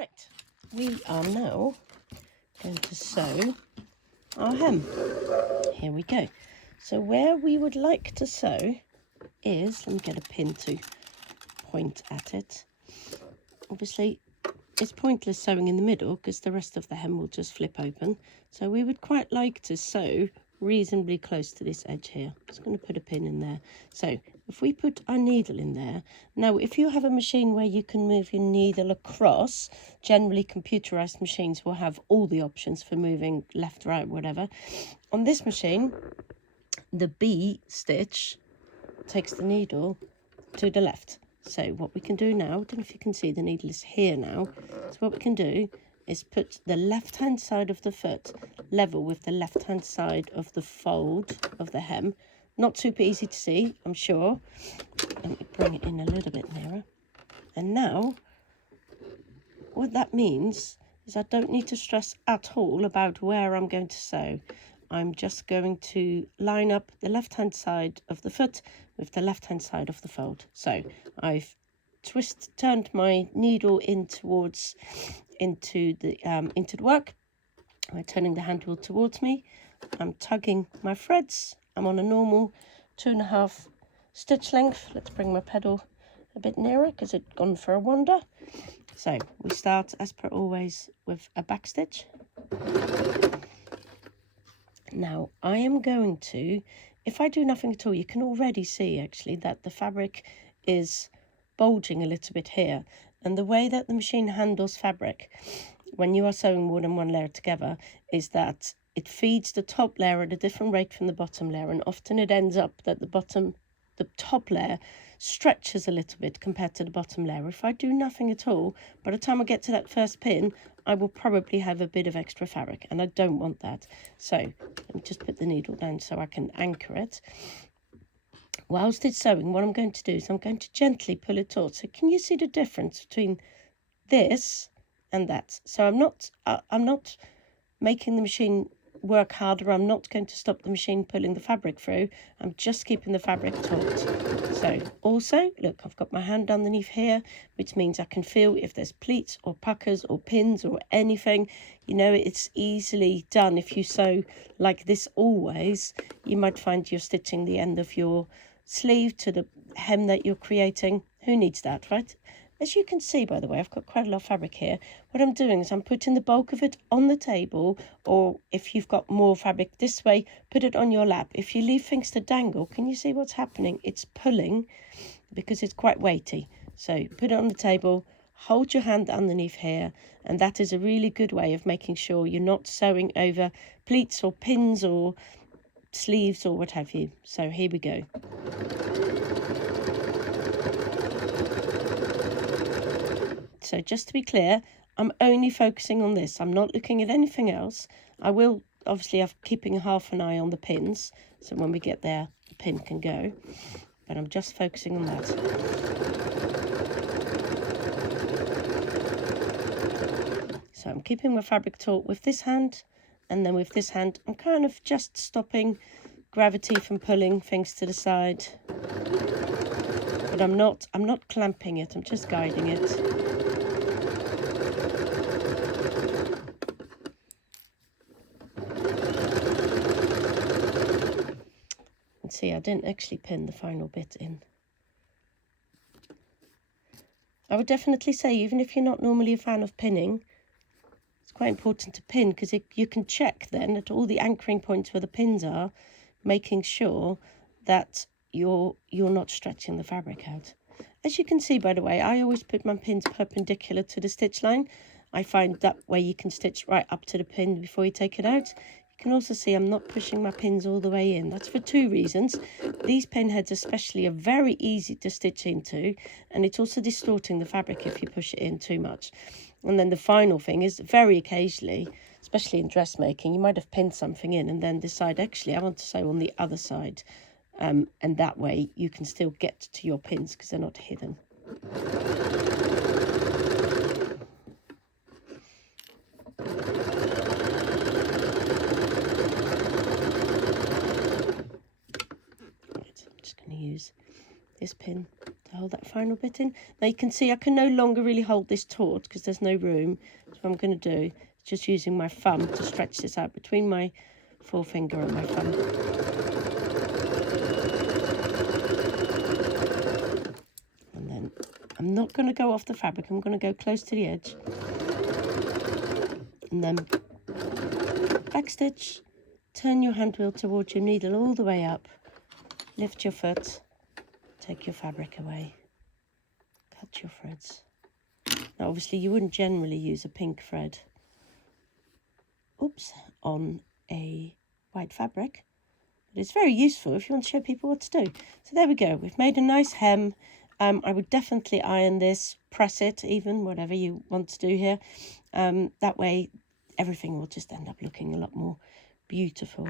Right, we are now going to sew our hem. Here we go. So where we would like to sew is, let me get a pin to point at it. Obviously, it's pointless sewing in the middle because the rest of the hem will just flip open. So we would quite like to sew reasonably close to this edge here. I'm just going to put a pin in there. So if we put our needle in there, now if you have a machine where you can move your needle across, generally computerized machines will have all the options for moving left, right, whatever. On this machine, the B stitch takes the needle to the left. So what we can do now, I don't know if you can see the needle is here now. So what we can do is put the left hand side of the foot level with the left hand side of the fold of the hem. Not super easy to see, I'm sure. Let me bring it in a little bit nearer. And now what that means is I don't need to stress at all about where I'm going to sew. I'm just going to line up the left hand side of the foot with the left hand side of the fold. So I've turned my needle into the work. I'm turning the handle towards me. I'm tugging my threads. I'm on a normal 2.5 stitch length. Let's bring my pedal a bit nearer because it's gone for a wander. So we start, as per always, with a back stitch. Now I am going to, if I do nothing at all, you can already see actually that the fabric is bulging a little bit here. And the way that the machine handles fabric when you are sewing more than one layer together is that it feeds the top layer at a different rate from the bottom layer, and often it ends up that the top layer stretches a little bit compared to the bottom layer. If I do nothing at all, by the time I get to that first pin, I will probably have a bit of extra fabric, and I don't want that. So let me just put the needle down so I can anchor it. Whilst it's sewing, what I'm going to do is I'm going to gently pull it taut. So can you see the difference between this and that? So I'm not making the machine work harder. I'm not going to stop the machine pulling the fabric through. I'm just keeping the fabric taut. So also, look, I've got my hand underneath here, which means I can feel if there's pleats or puckers or pins or anything. You know, it's easily done. If you sew like this always, you might find you're stitching the end of your sleeve to the hem that you're creating. Who needs that, right? As you can see, by the way, I've got quite a lot of fabric here. What I'm doing is I'm putting the bulk of it on the table, or if you've got more fabric this way, put it on your lap. If you leave things to dangle, can you see what's happening? It's pulling because it's quite weighty. So put it on the table, hold your hand underneath here, and that is a really good way of making sure you're not sewing over pleats or pins or sleeves or what have you. So here we go. So just to be clear, I'm only focusing on this. I'm not looking at anything else. I will obviously have keeping half an eye on the pins, so when we get there, the pin can go. But I'm just focusing on that. So I'm keeping my fabric taut with this hand, and then with this hand, I'm kind of just stopping gravity from pulling things to the side. But I'm not clamping it, I'm just guiding it. See, I didn't actually pin the final bit in. I would definitely say, even if you're not normally a fan of pinning, it's quite important to pin because you can check then at all the anchoring points where the pins are, making sure that you're not stretching the fabric out. As you can see, by the way, I always put my pins perpendicular to the stitch line. I find that way you can stitch right up to the pin before you take it out. You can also see I'm not pushing my pins all the way in. That's for two reasons. These pin heads especially are very easy to stitch into, and it's also distorting the fabric if you push it in too much. And then the final thing is, very occasionally, especially in dressmaking, you might have pinned something in and then decide, actually, I want to sew on the other side. And that way you can still get to your pins because they're not hidden. Use this pin to hold that final bit in. Now you can see I can no longer really hold this taut because there's no room. So what I'm going to do is just using my thumb to stretch this out between my forefinger and my thumb. And then I'm not going to go off the fabric, I'm going to go close to the edge. And then back stitch, turn your hand wheel towards your needle all the way up, lift your foot, take your fabric away, cut your threads. Now obviously you wouldn't generally use a pink thread, on a white fabric, but it's very useful if you want to show people what to do. So there we go, we've made a nice hem. I would definitely iron this, press it even, whatever you want to do here. That way everything will just end up looking a lot more beautiful.